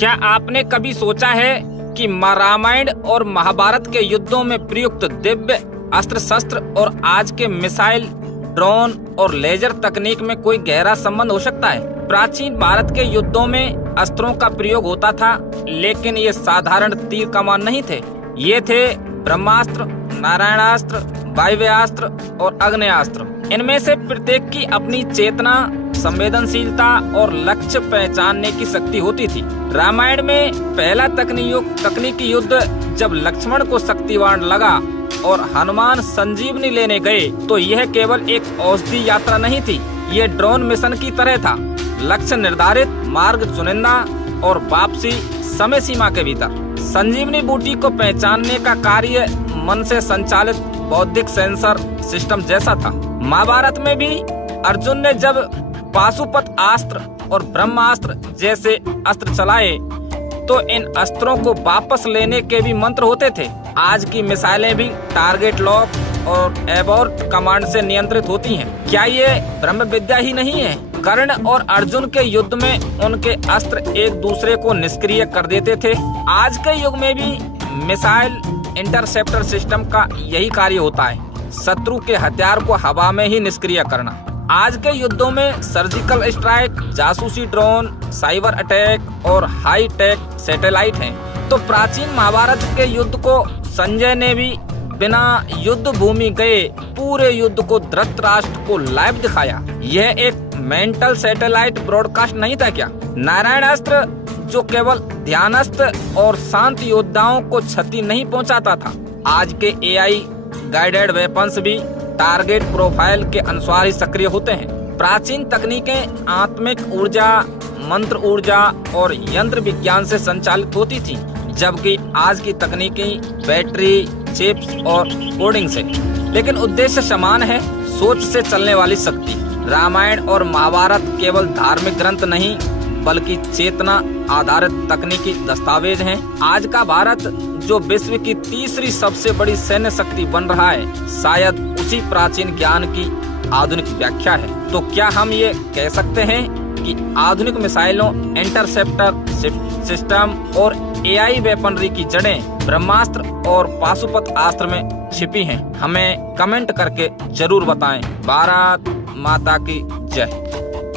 क्या आपने कभी सोचा है कि रामायण और महाभारत के युद्धों में प्रयुक्त दिव्य अस्त्र शस्त्र और आज के मिसाइल, ड्रोन और लेजर तकनीक में कोई गहरा संबंध हो सकता है? प्राचीन भारत के युद्धों में अस्त्रों का प्रयोग होता था, लेकिन ये साधारण तीर कमान नहीं थे। ये थे ब्रह्मास्त्र, नारायणास्त्र, वायव्यास्त्र और आग्नेयास्त्र। इनमें से प्रत्येक की अपनी चेतना, संवेदनशीलता और लक्ष्य पहचानने की शक्ति होती थी। रामायण में पहला तकनीकी युद्ध जब लक्ष्मण को शक्तिवान लगा और हनुमान संजीवनी लेने गए, तो यह केवल एक औषधि यात्रा नहीं थी, ये ड्रोन मिशन की तरह था। लक्ष्य निर्धारित, मार्ग चुनिंदा और वापसी समय सीमा के भीतर। संजीवनी बूटी को पहचानने का कार्य मन से संचालित बौद्धिक सेंसर सिस्टम जैसा था। महाभारत में भी अर्जुन ने जब पाशुपत अस्त्र और ब्रह्मास्त्र जैसे अस्त्र चलाए, तो इन अस्त्रों को वापस लेने के भी मंत्र होते थे। आज की मिसाइलें भी टारगेट लॉक और एबॉर्ट कमांड से नियंत्रित होती हैं। क्या ये ब्रह्म विद्या ही नहीं है? कर्ण और अर्जुन के युद्ध में उनके अस्त्र एक दूसरे को निष्क्रिय कर देते थे। आज के युग में भी मिसाइल इंटरसेप्टर सिस्टम का यही कार्य होता है, शत्रु के हथियार को हवा में ही निष्क्रिय करना। आज के युद्धों में सर्जिकल स्ट्राइक, जासूसी ड्रोन, साइबर अटैक और हाई टेक सैटेलाइट हैं। तो प्राचीन महाभारत के युद्ध को संजय ने भी बिना युद्ध भूमि गए पूरे युद्ध को धृतराष्ट्र को लाइव दिखाया। यह एक मेंटल सैटेलाइट ब्रॉडकास्ट नहीं था क्या? नारायणास्त्र जो केवल ध्यानस्थ और शांत योद्धाओं को क्षति नहीं पहुंचाता था, आज के एआई गाइडेड वेपन्स भी टारगेट प्रोफाइल के अनुसार ही सक्रिय होते हैं। प्राचीन तकनीकें आत्मिक ऊर्जा, मंत्र ऊर्जा और यंत्र विज्ञान से संचालित होती थी, जबकि आज की तकनीकी बैटरी, चिप्स और कोडिंग से। लेकिन उद्देश्य समान है, सोच से चलने वाली शक्ति। रामायण और महाभारत केवल धार्मिक ग्रंथ नहीं, बल्कि चेतना आधारित तकनीकी दस्तावेज हैं। आज का भारत जो विश्व की तीसरी सबसे बड़ी सैन्य शक्ति बन रहा है, शायद उसी प्राचीन ज्ञान की आधुनिक व्याख्या है। तो क्या हम ये कह सकते हैं कि आधुनिक मिसाइलों, इंटरसेप्टर सिस्टम और एआई वेपनरी की जड़ें ब्रह्मास्त्र और पाशुपत अस्त्र में छिपी हैं? हमें कमेंट करके जरूर बताएं। भारत माता की जय।